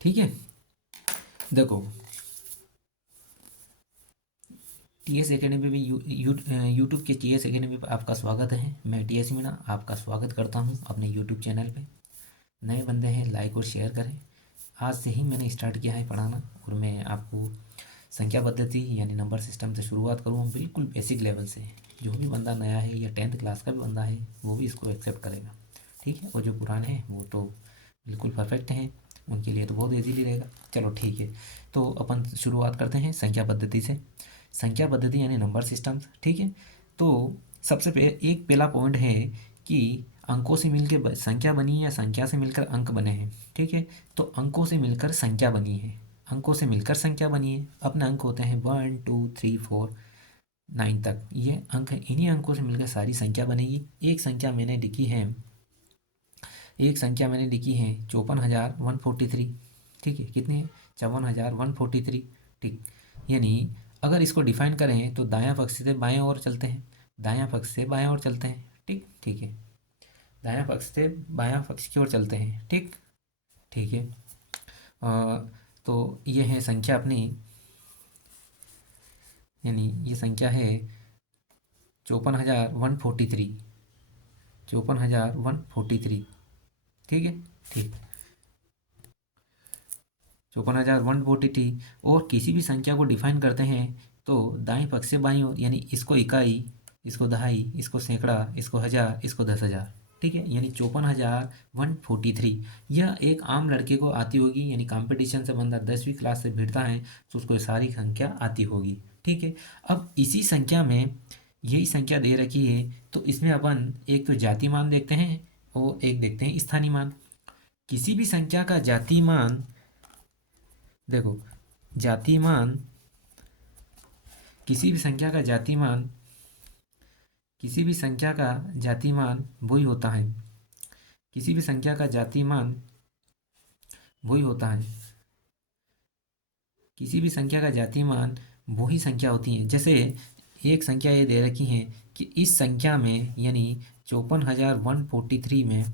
ठीक है। देखो टीएस एकेडमी में यूट्यूब के टीएस एकेडमी पर आपका स्वागत है। मैं टीएस मीणा आपका स्वागत करता हूं अपने यूट्यूब चैनल पे। नए बंदे हैं लाइक और शेयर करें। आज से ही मैंने स्टार्ट किया है पढ़ाना और मैं आपको संख्या पद्धति यानी नंबर सिस्टम से शुरुआत करूँगा बिल्कुल बेसिक लेवल से। जो भी बंदा नया है या 10th क्लास का भी बंदा है वो भी इसको एक्सेप्ट करेगा। ठीक है, और जो पुराने हैं वो तो बिल्कुल परफेक्ट हैं, उनके लिए तो बहुत ईजीली रहेगा। चलो ठीक है, तो अपन शुरुआत करते हैं संख्या पद्धति से। संख्या पद्धति यानी नंबर सिस्टम। ठीक है, तो सबसे एक पहला पॉइंट है कि अंकों से मिलकर संख्या बनी या संख्या से मिलकर अंक बने हैं। ठीक है, तो अंकों से मिलकर संख्या बनी है, अंकों से मिलकर संख्या बनी है। अपने अंक होते हैं 1 2 3 4 9 तक, ये अंक हैं। इन्हीं अंकों से मिलकर सारी संख्या बनेगी। एक संख्या मैंने लिखी है, एक संख्या मैंने लिखी है 54,143। ठीक है, कितनी है? 54,143। ठीक, यानी अगर इसको डिफाइन करें तो दायां पक्ष से बाएं ओर चलते हैं, दायां पक्ष से बाएं ओर चलते हैं। ठीक ठीक है, दायां पक्ष से बायां पक्ष की ओर चलते हैं। ठीक ठीक है। तो ये है संख्या अपनी, यानी ये संख्या है 54,143, 54,143। ठीक है, ठीक, 54,143। और किसी भी संख्या को डिफाइन करते हैं तो दाएं पक्ष से बाईं ओर, यानी इसको इकाई, इसको दहाई, इसको सैकड़ा, इसको हज़ार, इसको 10,000। ठीक है, यानी 54,143। यह एक आम लड़के को आती होगी, यानी कंपटीशन से बंदा 10वीं क्लास से भिड़ता है तो उसको ये सारी संख्या आती होगी। ठीक है, अब इसी संख्या में यही संख्या दे रखी है तो इसमें अपन एक तो जाति मान देखते हैं और एक देखते हैं स्थानीय मान। किसी भी संख्या का जाति मान, देखो जाति मान, किसी भी संख्या का जाति मान, किसी भी संख्या का जाति मान वही होता है, किसी भी संख्या का जाति मान वही होता है, किसी भी संख्या का जाति मान वही संख्या होती है। जैसे एक संख्या ये दे रखी है कि इस संख्या में, यानी 54,143 में,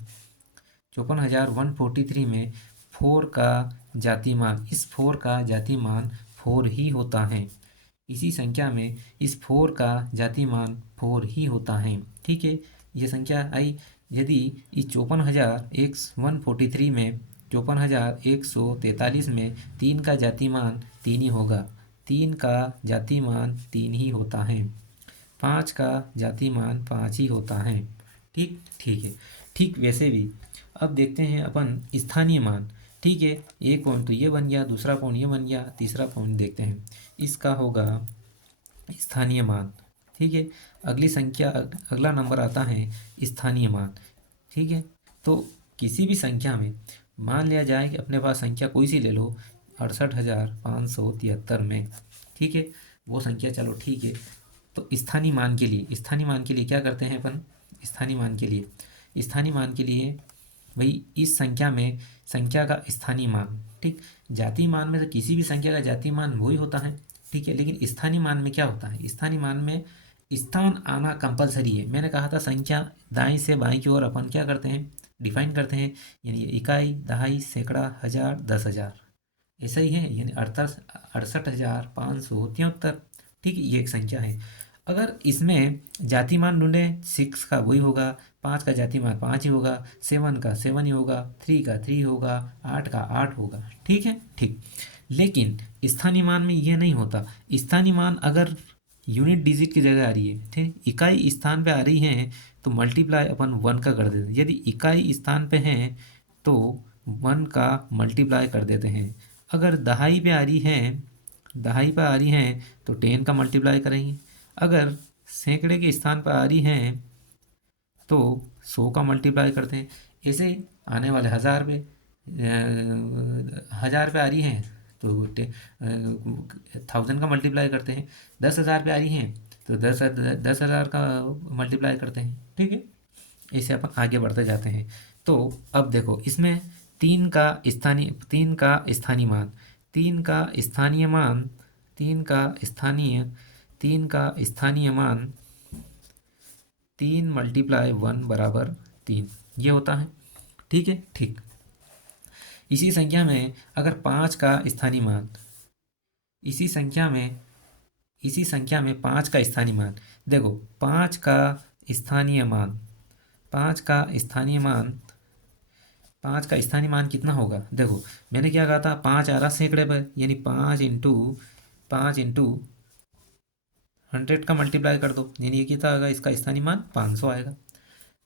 54,143 में 4 का जाति मान, इस 4 का जाति मान 4 ही होता है। इसी संख्या में इस 4 का जाति मान 4 ही होता है। ठीक है, ये संख्या आई। यदि इस 54,143 में, 54,143 में 3 का जाति मान 3 ही होगा, 3 का जाति मान 3 ही होता है, 5 का जाति मान 5 ही होता है। ठीक ठीक है, ठीक वैसे भी अब देखते हैं अपन स्थानीय मान। ठीक है, एक पॉइंट तो ये बन गया, दूसरा पॉइंट ये बन गया, तीसरा पॉइंट देखते हैं इसका होगा स्थानीय मान। ठीक है, अगली संख्या, अगला नंबर आता है स्थानीय मान। ठीक है, तो किसी भी संख्या में मान लिया जाए कि अपने पास संख्या कोई सी ले लो 68,573 में। ठीक है, वो संख्या, चलो ठीक है। तो स्थानीय मान के लिए, स्थानीय मान के लिए क्या करते हैं अपन? स्थानीय मान के लिए, स्थानीय मान के लिए भाई इस संख्या में संख्या का स्थानीय मान। ठीक, जातीय मान में तो किसी भी संख्या का जातीय मान वही होता है। ठीक है, लेकिन स्थानीय मान में क्या होता है? स्थानीय मान में स्थान आना कंपलसरी है। मैंने कहा था संख्या दाएं से बाएं की ओर अपन क्या करते हैं? डिफाइन करते हैं, यानी इकाई, दहाई, सैकड़ा, हज़ार, 10,000। ऐसा ही है, यानी 68,573। ठीक है, ये एक संख्या है। अगर इसमें जाति मान ढूंढे 6 का वही होगा, 5 का जाति मान 5 ही होगा, 7 का 7 ही होगा, 3 का 3 होगा, 8 का 8 होगा। ठीक है, ठीक। लेकिन स्थानीय मान में ये नहीं होता। स्थानीय मान अगर यूनिट डिजिट की जगह आ रही है, ठीक, इकाई स्थान पे आ रही है तो मल्टीप्लाई अपन 1 का कर देते हैं। यदि इकाई स्थान पे है तो 1 का मल्टीप्लाई कर देते हैं। अगर दहाई पे आ रही है, दहाई पे आ रही है तो 10 का मल्टीप्लाई करेंगे। अगर सैकड़े के स्थान पर आ रही हैं तो 100 का मल्टीप्लाई करते हैं। ऐसे आने वाले 1,000 पे, 1,000 पे आ रही हैं तो 1,000 का मल्टीप्लाई करते हैं। 10,000 पे आ रही हैं तो 10,000 का मल्टीप्लाई करते हैं। ठीक है, ऐसे अपन आगे बढ़ते जाते हैं। तो अब देखो इसमें 3 का स्थानीय, 3 का स्थानीय मान, 3 का स्थानीय मान, 3 का स्थानीय, 3 का स्थानीय मान 3 मल्टीप्लाई 1 बराबर 3, ये होता है। ठीक है, ठीक। इसी संख्या में अगर 5 का स्थानीय मान, इसी संख्या में 5 का स्थानीय मान, देखो 5 का स्थानीय मान, 5 का स्थानीय मान, 5 का स्थानीय मान कितना होगा? देखो मैंने क्या कहा था, 5 आ रहा सैकड़े पर, यानी 5 इंटू 100 का मल्टीप्लाई कर दो, यानी ये कितना आएगा, इसका स्थानीय मान 500 आएगा।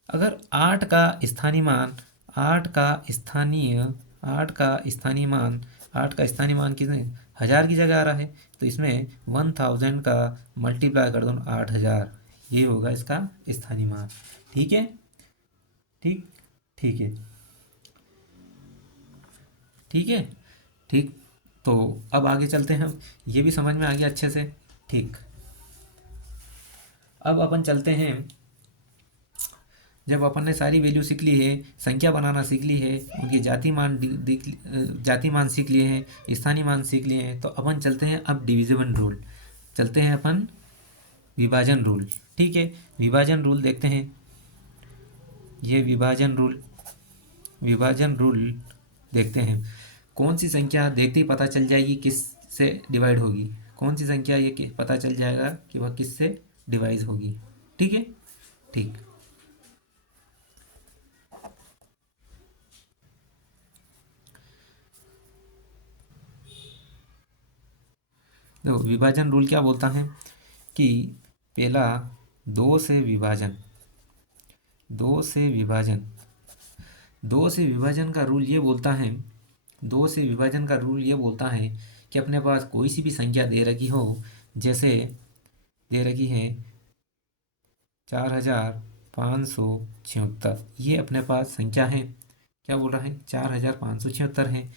अगर 8 का स्थानीय मान, 8 का स्थानीय 8 का स्थानीय मान 8 का स्थानीय मान कितने, 1000 की जगह आ रहा है, तो इसमें 1000 का मल्टीप्लाई कर दो 8000, ये होगा इसका स्थानीय मान। ठीक है, ठीक, ठीक है, ठीक है, ठीक। तो अब आगे चलते हैं हम, ये भी समझ में आ गया अच्छे से। ठीक, अब अपन चलते हैं, जब अपन ने सारी वैल्यू सीख ली है, संख्या बनाना सीख ली है, उनके जाति मान सीख लिए हैं, स्थानीय मान सीख लिए हैं, तो अपन चलते हैं अब डिविजिबल रूल, चलते हैं अपन विभाजन रूल। ठीक है, विभाजन रूल देखते हैं। ये विभाजन रूल देखते हैं। कौन सी संख्या देखते ही पता चल जाएगी किस से डिवाइड होगी, कौन सी संख्या ये पता चल जाएगा कि वह किस से डिवाइड होगी। ठीक है, ठीक। देखो विभाजन रूल क्या बोलता है कि पहला, दो से विभाजन, दो से विभाजन का रूल ये बोलता है, दो से विभाजन का रूल ये बोलता है कि अपने पास कोई सी भी संख्या दे रखी हो, जैसे दे रखी है 4576, ये अपने पास संख्या है, क्या बोल रहा है, 4576 है।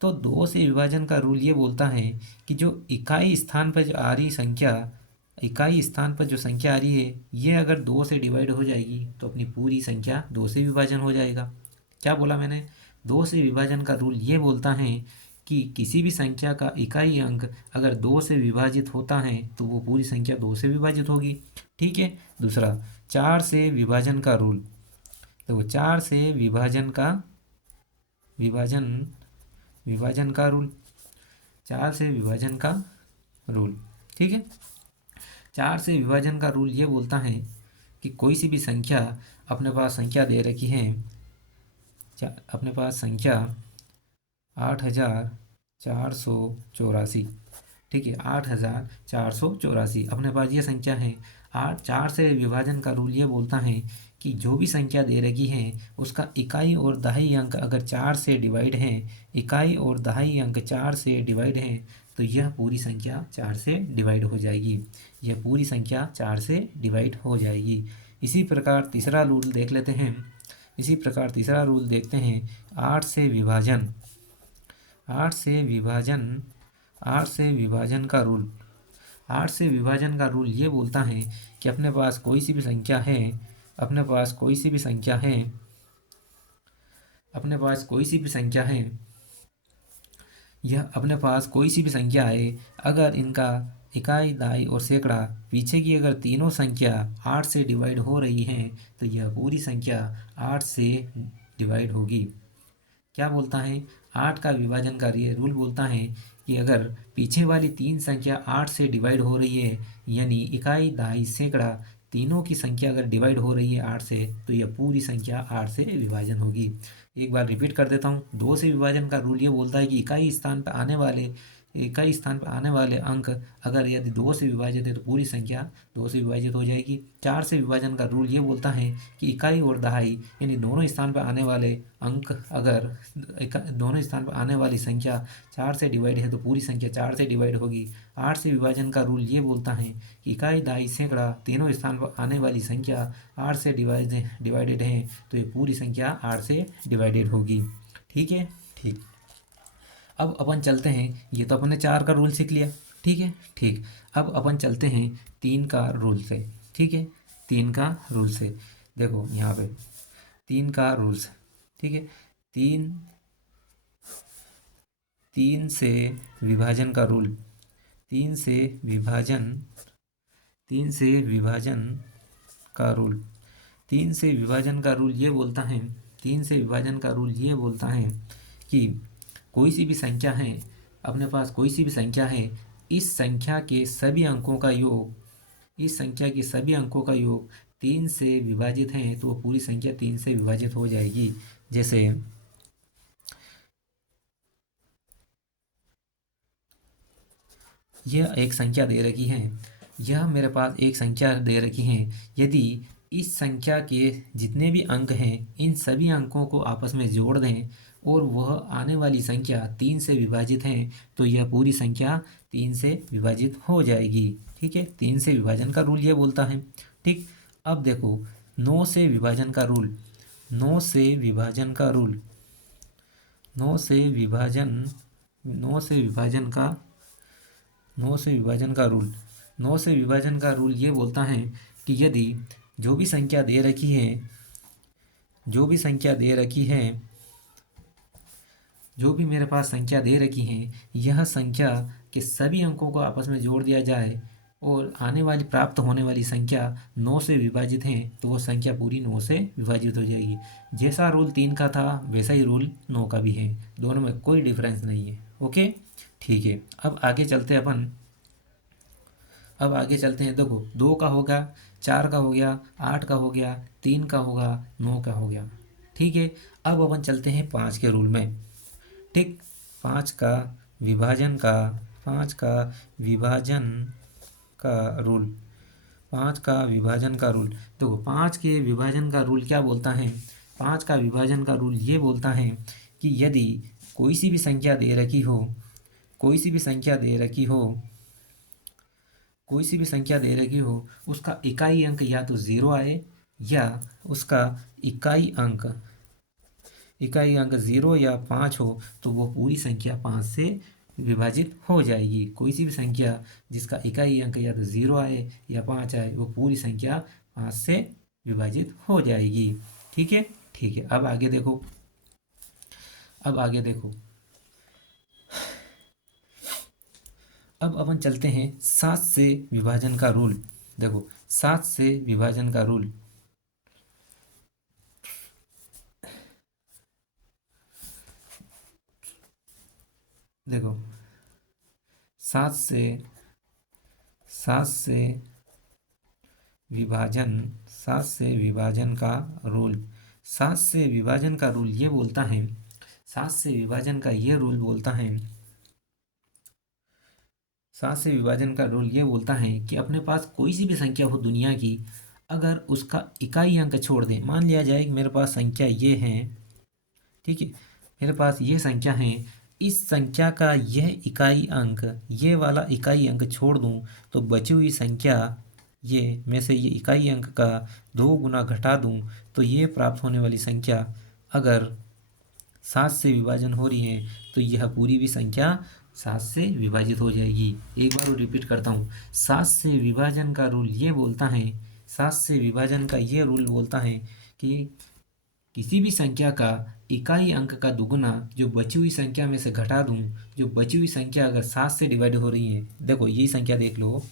तो दो से विभाजन का रूल ये बोलता है कि जो इकाई स्थान पर जो आ रही संख्या, इकाई स्थान पर जो संख्या आ रही है, ये अगर दो से डिवाइड हो जाएगी तो अपनी पूरी संख्या दो से विभाजन हो जाएगा। क्या बोला मैंने, दो से विभाजन का रूल ये बोलता है कि किसी भी संख्या का इकाई अंक अगर दो से विभाजित होता है तो वो पूरी संख्या दो से विभाजित होगी। ठीक है। दूसरा, चार से विभाजन का रूल, तो चार से विभाजन का रूल, चार से विभाजन का रूल। ठीक है, चार से विभाजन का रूल ये बोलता है कि कोई सी भी संख्या, अपने पास संख्या दे रखी है, अपने पास संख्या 8484, ठीक है, 8484 अपने पास ये संख्या है। चार से विभाजन का रूल ये बोलता है कि जो भी संख्या दे रखी है उसका इकाई और दहाई अंक अगर चार से डिवाइड है, इकाई और दहाई अंक चार से डिवाइड है, तो यह पूरी संख्या चार से डिवाइड हो जाएगी, यह पूरी संख्या चार से डिवाइड हो जाएगी। इसी प्रकार तीसरा रूल देख लेते हैं, इसी प्रकार तीसरा रूल देखते हैं, आठ से विभाजन का रूल। आठ से विभाजन का रूल ये बोलता है कि अपने पास कोई सी भी संख्या है, अपने पास कोई सी भी संख्या है, यह अपने पास कोई सी भी संख्या है, अगर इनका इकाई, दहाई और सैकड़ा पीछे की अगर तीनों संख्या आठ से डिवाइड हो रही हैं तो यह पूरी संख्या आठ से डिवाइड होगी। क्या बोलता है, आठ का विभाजन का ये रूल बोलता है कि अगर पीछे वाली तीन संख्या आठ से डिवाइड हो रही है, यानी इकाई, दहाई, सैकड़ा तीनों की संख्या अगर डिवाइड हो रही है आठ से, तो यह पूरी संख्या आठ से विभाजन होगी। एक बार रिपीट कर देता हूँ, दो से विभाजन का रूल ये बोलता है कि इकाई स्थान पर आने वाले अंक अगर यदि दो से विभाजित है तो पूरी संख्या दो से विभाजित हो जाएगी। चार से विभाजन का रूल ये बोलता है कि इकाई और दहाई यानी दोनों स्थान पर आने वाले अंक, अगर दोनों स्थान पर आने वाली संख्या चार से डिवाइड है तो पूरी संख्या चार से डिवाइड होगी। आठ से विभाजन का रूल ये बोलता है कि इकाई, दहाई, सैकड़ा तीनों स्थान पर आने वाली संख्या आठ से डिवाइडेड है तो ये पूरी संख्या आठ से डिवाइडेड होगी। ठीक है, ठीक। अब अपन चलते हैं, ये तो अपन ने चार का रूल सीख लिया, ठीक है, ठीक। अब अपन चलते हैं तीन का रूल से, ठीक है, तीन का रूल से। देखो यहाँ पे तीन का रूल्स, ठीक है, तीन से विभाजन का रूल, तीन से विभाजन का रूल, तीन से विभाजन का रूल ये बोलता है, तीन से विभाजन का रूल ये बोलता है कि कोई सी भी संख्या है, अपने पास कोई सी भी संख्या है, इस संख्या के सभी अंकों का योग, इस संख्या के सभी अंकों का योग 3 से विभाजित है तो वो पूरी संख्या 3 से विभाजित हो जाएगी। जैसे यह एक संख्या दे रखी है, यह मेरे पास एक संख्या दे रखी है। यदि इस संख्या के जितने भी अंक हैं इन सभी अंकों को आपस में जोड़ दें और वह आने वाली संख्या 3 से विभाजित है तो यह पूरी संख्या 3 से विभाजित हो जाएगी। ठीक है, 3 से विभाजन का रूल यह बोलता है। ठीक, अब देखो 9 से विभाजन का रूल, 9 से विभाजन का रूल, 9 से विभाजन, 9 से विभाजन का 9 से विभाजन का रूल, 9 से विभाजन का रूल ये बोलता है कि यदि जो भी संख्या दे रखी है, जो भी संख्या दे रखी है, जो भी मेरे पास संख्या दे रखी है, यह संख्या के सभी अंकों को आपस में जोड़ दिया जाए और आने वाली प्राप्त होने वाली संख्या 9 से विभाजित है तो वो संख्या पूरी 9 से विभाजित हो जाएगी। जैसा रूल 3 का था वैसा ही रूल 9 का भी है, दोनों में कोई डिफरेंस नहीं है। ओके, ठीक है, अब आगे चलते हैं अपन, अब आगे चलते हैं। देखो 2 का होगा, 4 का हो गया, 8 का हो गया, 3 का होगा, 9 का हो गया। ठीक है, अब अपन चलते हैं 5 के रूल में। ठीक, 5 का विभाजन का, 5 का विभाजन का रूल, 5 का विभाजन का रूल। देखो 5 के विभाजन का रूल क्या बोलता है, 5 का विभाजन का रूल ये बोलता है कि यदि कोई सी भी संख्या दे रखी हो, कोई सी भी संख्या दे रखी हो, कोई सी भी संख्या दे रखी हो, उसका इकाई अंक या तो 0 आए या उसका इकाई अंक, इकाई अंक 0 या 5 हो तो वो पूरी संख्या 5 से विभाजित हो जाएगी। कोई सी भी संख्या जिसका इकाई अंक या तो 0 आए या 5 आए वो पूरी संख्या 5 से विभाजित हो जाएगी। ठीक है, ठीक है, अब आगे देखो, अब आगे देखो, अब अपन चलते हैं 7 से विभाजन का रूल। देखो 7 से विभाजन का रूल, देखो 7 से, 7 से विभाजन, 7 से विभाजन का रूल, 7 से विभाजन का रूल ये बोलता है, 7 से विभाजन का ये रूल बोलता है, 7 से विभाजन का रूल ये बोलता है कि अपने पास कोई सी भी संख्या हो दुनिया की, अगर उसका इकाई अंक छोड़ दें, मान लिया जाए कि मेरे पास संख्या ये है, ठीक है, मेरे पास ये संख्या है, इस संख्या का यह इकाई अंक, ये वाला इकाई अंक छोड़ दूं तो बची हुई संख्या ये में से ये इकाई अंक का 2 गुना घटा दूं तो ये प्राप्त होने वाली संख्या अगर 7 से विभाजन हो रही है तो यह पूरी भी संख्या 7 से विभाजित हो जाएगी। एक बार रिपीट करता हूँ, 7 से विभाजन का रूल ये बोलता है, 7 से विभाजन का ये रूल बोलता है कि किसी भी संख्या का इकाई अंक का दुगुना जो बची हुई संख्या में से घटा दूं, जो बची हुई संख्या अगर 7 से डिवाइड हो रही है, देखो यही संख्या देख लो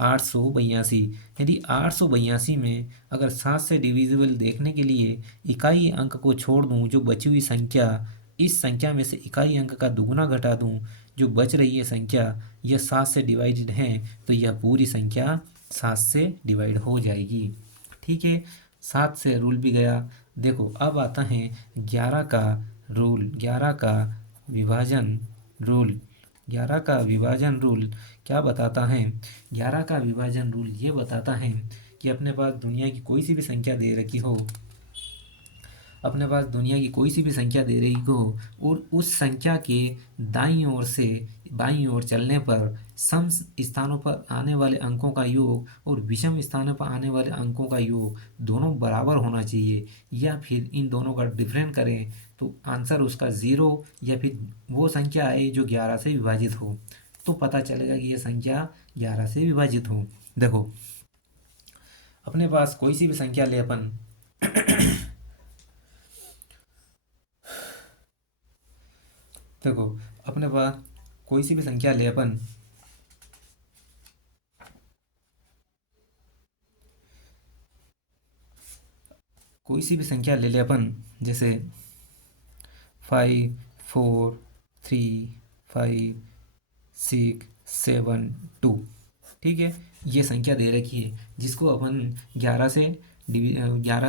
882, यदि 882 में अगर 7 से डिविजिबल देखने के लिए इकाई अंक को छोड़ दूं, जो बची हुई संख्या, इस संख्या में से इकाई अंक का दुगुना घटा दूं, जो बच रही है संख्या यह 7 से डिवाइडेड है तो यह पूरी संख्या 7 से डिवाइड हो जाएगी। ठीक है, 7 से रूल भी गया। देखो अब आता है 11 का रूल, 11 का विभाजन रूल, 11 का विभाजन रूल क्या बताता है, 11 का विभाजन रूल ये बताता है कि अपने पास दुनिया की कोई सी भी संख्या दे रखी हो, अपने पास दुनिया की कोई सी भी संख्या दे रही हो और उस संख्या के दाईं ओर से बाईं ओर चलने पर सम स्थानों पर आने वाले अंकों का योग और विषम स्थानों पर आने वाले अंकों का योग दोनों बराबर होना चाहिए, या फिर इन दोनों का डिफरेंट करें तो आंसर उसका 0 या फिर वो संख्या आए जो 11 से विभाजित हो, तो पता चलेगा कि यह संख्या 11 से विभाजित हो। देखो अपने पास कोई सी भी संख्या ले अपन देखो अपने पास कोई सी भी संख्या ले अपन, कोई सी भी संख्या ले ले अपन, जैसे 5, 4, 3 5 6 7 2। ठीक है, ये संख्या दे रखी है जिसको अपन 11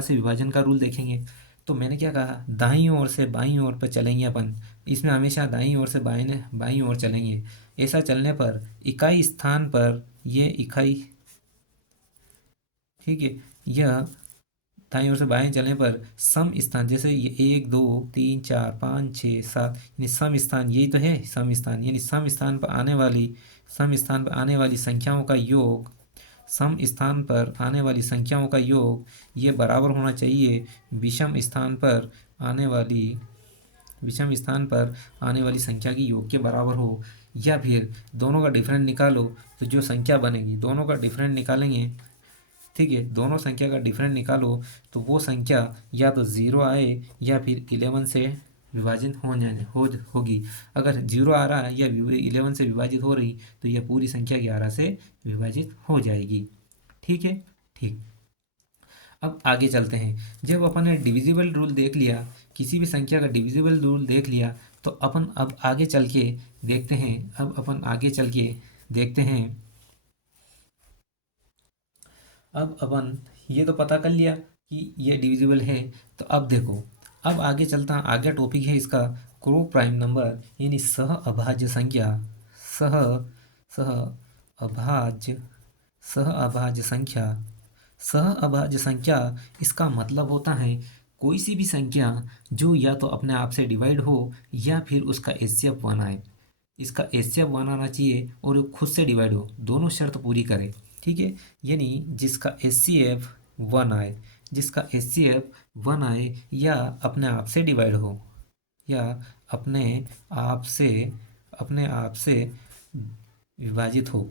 से विभाजन का रूल देखेंगे। तो मैंने क्या कहा, दाईं ओर से बाईं ओर पर चलेंगे अपन। इसमें हमेशा दाईं ओर से बाईं ओर चलेंगे। ऐसा चलने पर इकाई स्थान पर ये इकाई, ठीक है, यह दाईं ओर से बाएं चलने पर सम स्थान, जैसे ये 1 2 3 4 5 6 7, यानी सम स्थान, यही तो है सम स्थान, यानी सम स्थान पर आने वाली संख्याओं का योग, सम स्थान पर आने वाली संख्याओं का योग ये बराबर होना चाहिए विषम स्थान पर आने वाली संख्या की योग के बराबर हो। या फिर दोनों का डिफरेंट निकालो तो जो संख्या बनेगी, दोनों का डिफरेंट निकालेंगे, ठीक है, दोनों संख्या का डिफरेंट निकालो तो वो संख्या या तो ज़ीरो आए या फिर 11 से विभाजित होगी। अगर जीरो आ रहा है या 11 से विभाजित हो रही तो यह पूरी संख्या 11 से विभाजित हो जाएगी। ठीक है, ठीक। अब आगे चलते हैं। जब अपन ने डिविजिबल रूल देख लिया, किसी भी संख्या का डिविजिबल रूल देख लिया, तो अपन अब आगे चल के देखते हैं। अब अपन ये तो पता कर लिया कि ये डिविजिबल है। तो अब देखो, अब आगे चलता, आगे टॉपिक है इसका क्रो प्राइम नंबर, यानी सह अभाज्य संख्या। सह सह अभाज्य सह अभाज्य संख्या। सह अभाज्य संख्या, इसका मतलब होता है कोई सी भी संख्या जो या तो अपने आप से डिवाइड हो या फिर उसका एचसीएफ 1 आए। इसका एचसीएफ 1 आना चाहिए और खुद से डिवाइड हो, दोनों शर्त पूरी करे। ठीक है, यानी जिसका एचसीएफ 1 आए या अपने आप से डिवाइड हो, या अपने आप से विभाजित हो,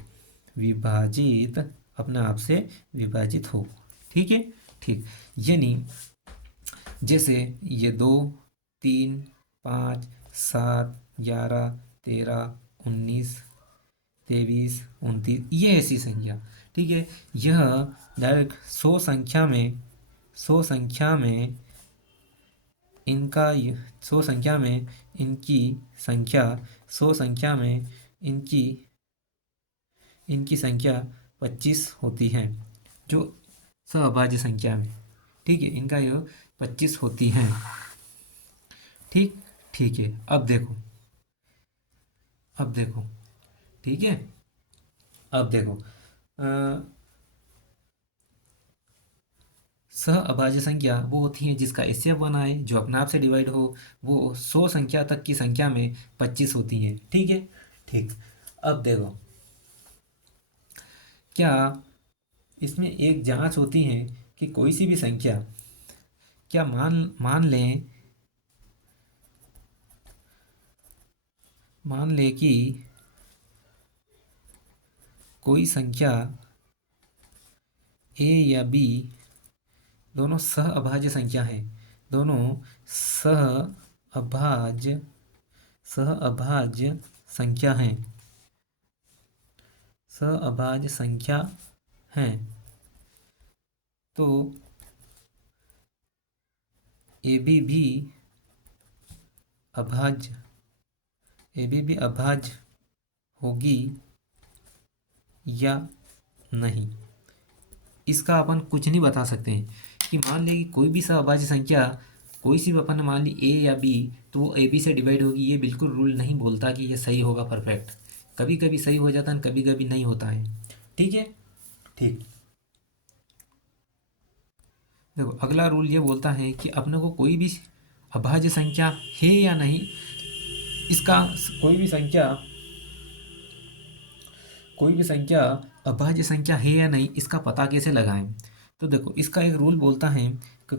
अपने आप से विभाजित हो। ठीक है, ठीक। यानी जैसे ये 2 3 5 7 11 13 19 23 29, ये ऐसी संख्या, ठीक है। यह डायरेक्ट 100 संख्या में इनका 100 संख्या में इनकी संख्या 100 संख्या में इनकी संख्या 25 होती है, जो सहअभाज्य संख्या में, ठीक है, इनका यह 25 होती हैं। ठीक, ठीक है। अब देखो, ठीक है, अब देखो, सह अभाज्य संख्या वो होती है जिसका एचसीएफ 1 आए, जो अपने आप से डिवाइड हो। वो 100 संख्या तक की संख्या में 25 होती हैं। ठीक है, ठीक। अब देखो, क्या इसमें एक जांच होती है कि कोई सी भी संख्या, क्या मान ले कि कोई संख्या ए या बी दोनों सह अभाज्य संख्या हैं, दोनों सह अभाज्य संख्या हैं, सह अभाज्य संख्या हैं, तो ए बी भी अभाज्य होगी या नहीं। इसका अपन कुछ नहीं बता सकते हैं कि मान लें कि कोई भी सहअभाज्य संख्या, कोई सी भी अपन ने मान ली ए या बी, तो वो ए बी से डिवाइड होगी। ये बिल्कुल रूल नहीं बोलता कि ये सही होगा परफेक्ट। कभी कभी सही हो जाता है, कभी कभी नहीं होता है। ठीक है, ठीक। देखो, अगला रूल ये बोलता है कि अपने को कोई भी अभाज्य संख्या है या नहीं, इसका कोई भी संख्या अभाज्य संख्या है या नहीं, इसका पता कैसे लगाएं। तो देखो, इसका एक रूल बोलता है कि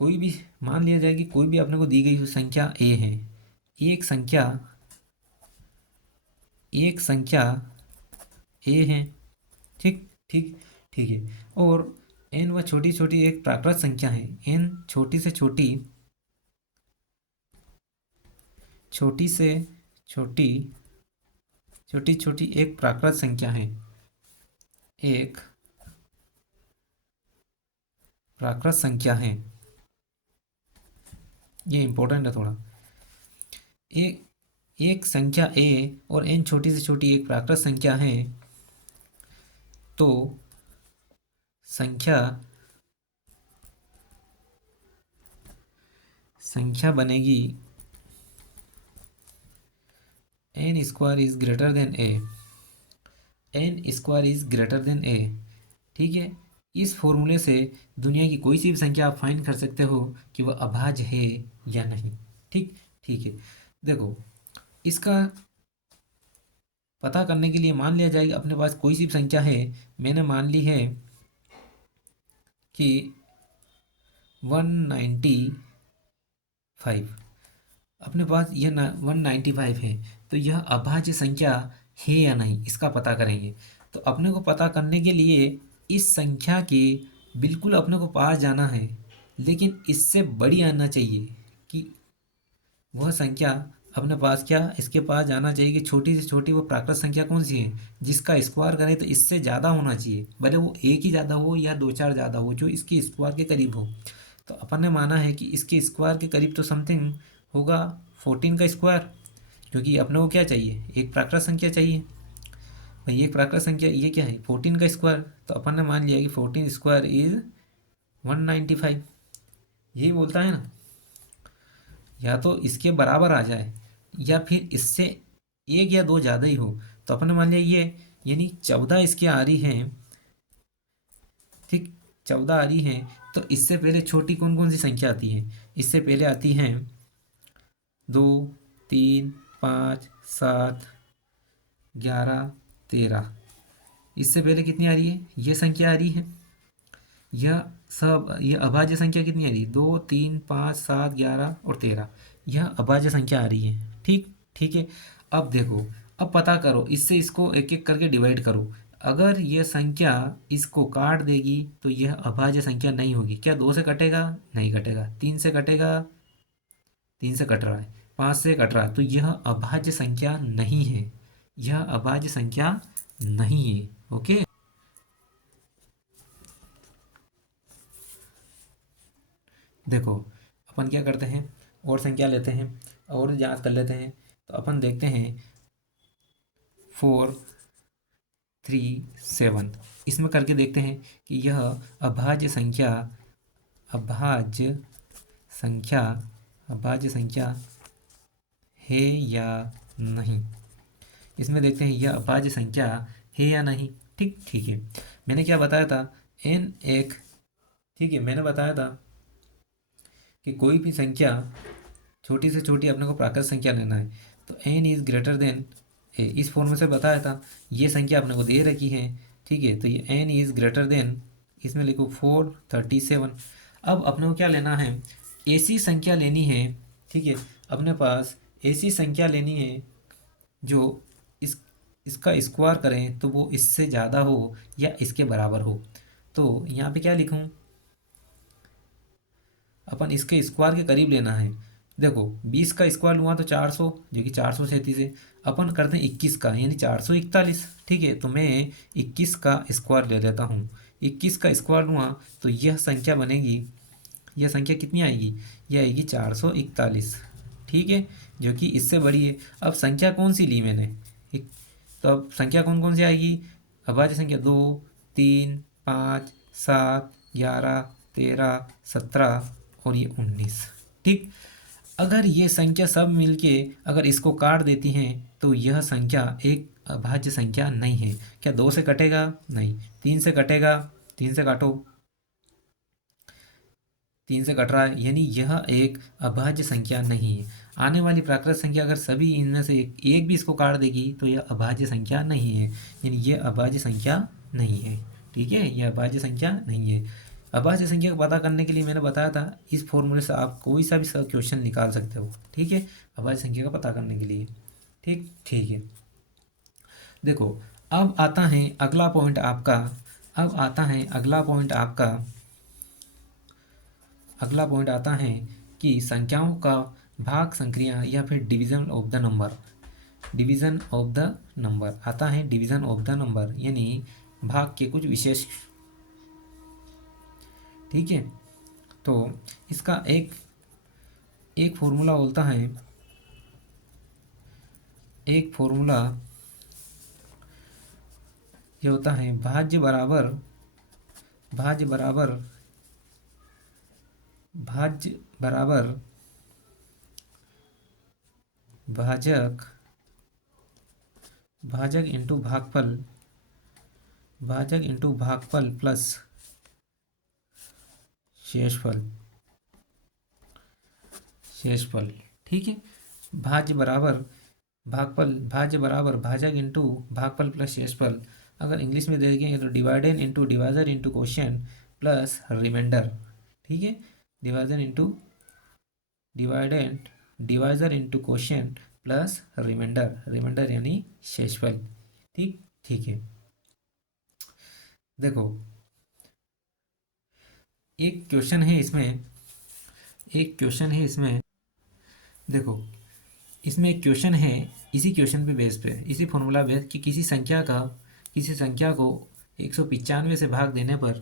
कोई भी मान लिया जाए कि कोई भी अपने को दी गई संख्या ए है, एक संख्या ए है। ठीक, ठीक, ठीक है। और एन व छोटी छोटी एक प्राकृत संख्या है, एन छोटी से छोटी एक प्राकृत संख्या है, एक प्राकृत संख्या है। ये इंपॉर्टेंट है थोड़ा। एक एक संख्या ए और n छोटी से छोटी एक प्राकृत संख्या है, तो संख्या संख्या बनेगी n square is greater than a, n square is greater than a. ठीक है, इस फॉर्मूले से दुनिया की कोई सी भी संख्या आप फाइंड कर सकते हो कि वह अभाज्य है या नहीं। ठीक ठीक है, देखो इसका पता करने के लिए मान लिया जाए अपने पास कोई सी भी संख्या है, मैंने मान ली है कि 195, अपने पास यह 195 है, तो यह अभाज्य संख्या है या नहीं इसका पता करेंगे। तो अपने को पता करने के लिए इस संख्या के बिल्कुल अपने को पास जाना है, लेकिन इससे बड़ी आना चाहिए कि वह संख्या अपने पास क्या इसके पास जाना चाहिए कि छोटी से छोटी वो प्राकृत संख्या कौन सी है जिसका स्क्वायर करें तो इससे ज़्यादा होना चाहिए, भले वो एक ही ज़्यादा हो या दो चार ज़्यादा हो, जो इसके स्क्वायर के करीब हो। तो अपन ने माना है कि इसके स्क्वायर के करीब तो समथिंग होगा 14 का स्क्वायर, क्योंकि अपने को क्या चाहिए, एक प्राकृत संख्या चाहिए। भाई एक प्राकृत संख्या ये क्या है 14 का स्क्वायर, तो अपन ने मान लिया कि 14 स्क्वायर इज 195, यही बोलता है ना। या तो इसके बराबर आ जाए या फिर इससे एक या दो ज़्यादा ही हो, तो अपन ने मान लिया ये, यानी 14 इसकी आ रही है। ठीक, 14 आ रही है, तो इससे पहले छोटी कौन कौन सी संख्या आती है, इससे पहले आती हैं 2, 3, 5, 7, 11, 13। इससे पहले कितनी आ रही है, ये संख्या आ रही है। ये अभाज्य संख्या कितनी आ रही है, 2, 3, 5, 7, 11 और 13, यह अभाज्य संख्या आ रही है। ठीक ठीक है, अब देखो, अब पता करो, इससे इसको एक एक करके डिवाइड करो। अगर यह संख्या इसको काट देगी तो यह अभाज्य संख्या नहीं होगी। क्या 2 से कटेगा, नहीं कटेगा। 3 से कटेगा, 3 से कट रहा है, 5 से कट रहा है, तो यह अभाज्य संख्या नहीं है, यह अभाज्य संख्या नहीं है। ओके, देखो अपन क्या करते हैं, और संख्या लेते हैं और जांच कर लेते हैं। तो अपन देखते हैं 437, इसमें करके देखते हैं कि यह अभाज्य संख्या अभाज्य संख्या अभाज्य संख्या है या नहीं। इसमें देखते हैं यह अभाज्य संख्या है या नहीं। ठीक ठीक है, मैंने क्या बताया था, एन एक, ठीक है, मैंने बताया था कि कोई भी संख्या छोटी से छोटी अपने को प्राकृत संख्या लेना है, तो एन इज़ ग्रेटर देन ए, इस फॉर्म से बताया था। ये संख्या अपने को दे रखी है, ठीक है, तो ये एन इज़ ग्रेटर देन, इसमें लिखो 437। अब अपने को क्या लेना है, ऐसी संख्या लेनी है। ठीक है, अपने पास ऐसी संख्या लेनी है जो इस इसका स्क्वायर करें तो वो इससे ज़्यादा हो या इसके बराबर हो। तो यहाँ पे क्या लिखूँ, अपन इसके स्क्वायर के करीब लेना है। देखो 20 का स्क्वायर लूँगा तो 400, जो कि 437 है। अपन करते हैं 21 का, यानी 441। ठीक है, तो मैं 21 का स्क्वायर ले लेता हूँ। 21 का स्क्वायर लूँगा तो यह संख्या बनेगी, यह संख्या कितनी आएगी, यह आएगी 441। ठीक है, जो कि इससे बड़ी है। अब संख्या कौन सी ली मैंने, एक, तो अब संख्या कौन कौन सी आएगी, अभाज्य संख्या 2, 3, 5, 7, 11, 13, 17 और ये 19। ठीक, अगर ये संख्या सब मिलके अगर इसको काट देती हैं तो यह संख्या एक अभाज्य संख्या नहीं है। क्या 2 से कटेगा, नहीं। 3 से कटेगा, 3 से काटो, 3 से कट रहा है, यानी यह एक अभाज्य संख्या नहीं है। आने वाली प्राकृत संख्या अगर सभी इनमें से एक भी इसको काट देगी तो यह अभाज्य संख्या नहीं है, यानी यह अभाज्य संख्या नहीं है। ठीक है, यह अभाज्य संख्या नहीं है। अभाज्य संख्या को पता करने के लिए मैंने बताया था इस फॉर्मूले से आप कोई सा भी क्वेश्चन निकाल सकते हो। ठीक है, अभाज्य संख्या का पता करने के लिए। ठीक ठीक है, देखो अब आता है अगला पॉइंट आपका, अब आता है अगला पॉइंट आपका, अगला पॉइंट आता है कि संख्याओं का भाग संक्रिया या फिर division of the number. Division of the number आता है, डिवीजन ऑफ द नंबर यानी भाग के कुछ विशेष। ठीक है, तो इसका एक एक फॉर्मूला बोलता है एक फॉर्मूला ये होता है भाज्य बराबर भाज्य बराबर भाज्य बराबर भाजक भाजक इंटू भागफल भाजक इंटू भागफल प्लस शेषफल शेषफल। ठीक है, भाज्य बराबर भागफल भाज्य बराबर भाजक इंटू भागफल प्लस शेषफल। अगर इंग्लिश में देखेंगे तो divided into divisor into quotient plus remainder. ठीक है, divisor into divided divisor into quotient plus remainder, remainder यानी शेषफल। ठीक ठीक है, देखो एक क्वेश्चन है इसमें, एक क्वेश्चन है इसमें, देखो इसमें एक क्वेश्चन है, इसी क्वेश्चन पे बेस पे इसी फॉर्मूला बेस कि किसी संख्या को 195 से भाग देने पर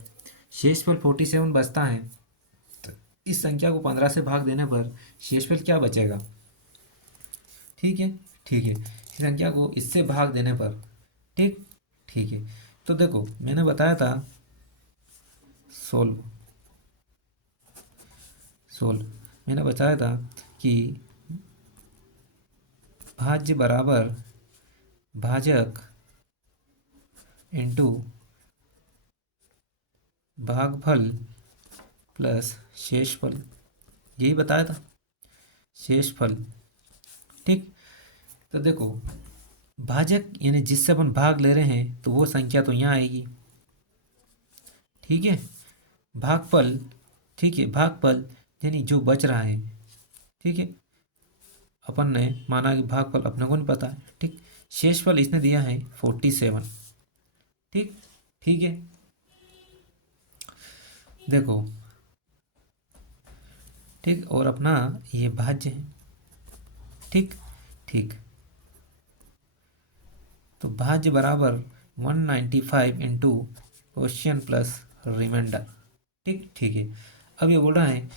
शेषफल 47 बचता है, तो इस संख्या को 15 से भाग देने पर शेषफल क्या बचेगा। ठीक है ठीक है, इस संख्या को इससे भाग देने पर, ठीक ठीक है, तो देखो मैंने बताया था सोल्व सोल्व मैंने बताया था कि भाज्य बराबर भाजक इंटू भागफल प्लस शेषफल, यही बताया था शेषफल। ठीक, तो देखो भाजक यानी जिससे अपन भाग ले रहे हैं तो वो संख्या तो यहाँ आएगी। ठीक है, भागफल, ठीक है, भागफल यानी जो बच रहा है। ठीक है, अपन ने माना कि भागफल अपने को नहीं पता है। ठीक, शेषफल इसने दिया है 47। ठीक ठीक है, देखो ठीक, और अपना ये भाज्य है। ठीक ठीक, तो भाज्य बराबर 195 इंटू क्वेश्चन प्लस रिमाइंडर। ठीक ठीक है, अब ये बोल रहा है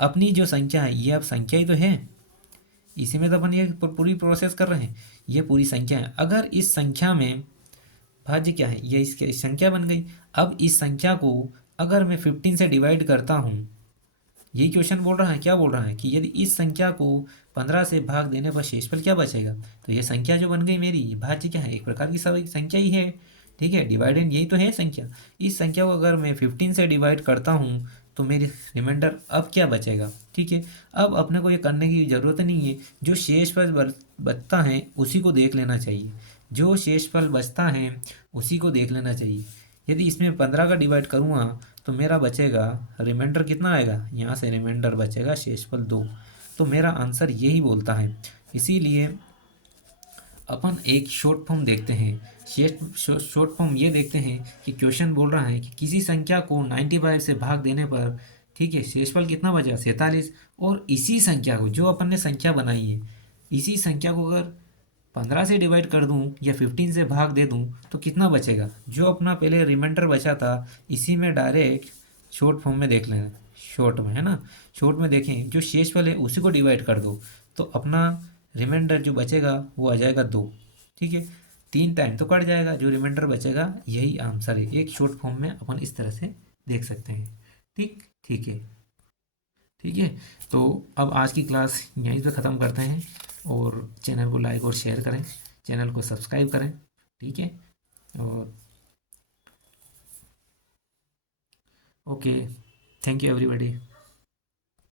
अपनी जो संख्या है ये अब संख्या ही तो है, इसी में तो अपन ये पूरी प्रोसेस कर रहे हैं, ये पूरी संख्या है। अगर इस संख्या में भाज्य क्या है, ये इसकी संख्या बन गई। अब इस संख्या को अगर मैं 15 से डिवाइड करता हूँ, यही क्वेश्चन बोल रहा है, क्या बोल रहा है कि यदि इस संख्या को 15 से भाग देने पर शेषफल क्या बचेगा, तो ये संख्या जो बन गई मेरी, ये भाज्य क्या है, एक प्रकार की सब संख्या ही है। ठीक है, डिवाइडेंड यही तो है संख्या। इस संख्या को अगर मैं 15 से डिवाइड करता हूँ तो मेरे रिमाइंडर अब क्या बचेगा। ठीक है, अब अपने को ये करने की ज़रूरत नहीं है, जो शेषफल बचता है उसी को देख लेना चाहिए, जो शेषफल बचता है उसी को देख लेना चाहिए। यदि इसमें 15 का डिवाइड करूँगा तो मेरा बचेगा रिमाइंडर कितना आएगा, यहाँ से रिमाइंडर बचेगा शेषफल 2। तो मेरा आंसर यही बोलता है। इसीलिए अपन एक शॉर्ट फॉर्म देखते हैं, शॉर्ट फॉर्म ये देखते हैं कि क्वेश्चन बोल रहा है कि किसी संख्या को 95 से भाग देने पर, ठीक है, शेषफल कितना बचा 47, और इसी संख्या को जो अपन ने संख्या बनाई है, इसी संख्या को अगर 15 से डिवाइड कर दूं या 15 से भाग दे दूं तो कितना बचेगा। जो अपना पहले रिमाइंडर बचा था इसी में डायरेक्ट शॉर्ट फॉर्म में देख लेना, शॉर्ट में है ना, शॉर्ट में देखें जो शेषफल है उसी को डिवाइड कर दो तो अपना रिमाइंडर जो बचेगा वो आ जाएगा 2। ठीक है, 3 टाइम तो कट जाएगा, जो रिमाइंडर बचेगा यही आंसर है। एक शॉर्ट फॉर्म में अपन इस तरह से देख सकते हैं। ठीक ठीक है ठीक है, तो अब आज की क्लास यहीं पे ख़त्म करते हैं, और चैनल को लाइक और शेयर करें, चैनल को सब्सक्राइब करें। ठीक है, और ओके, थैंक यू एवरीबॉडी।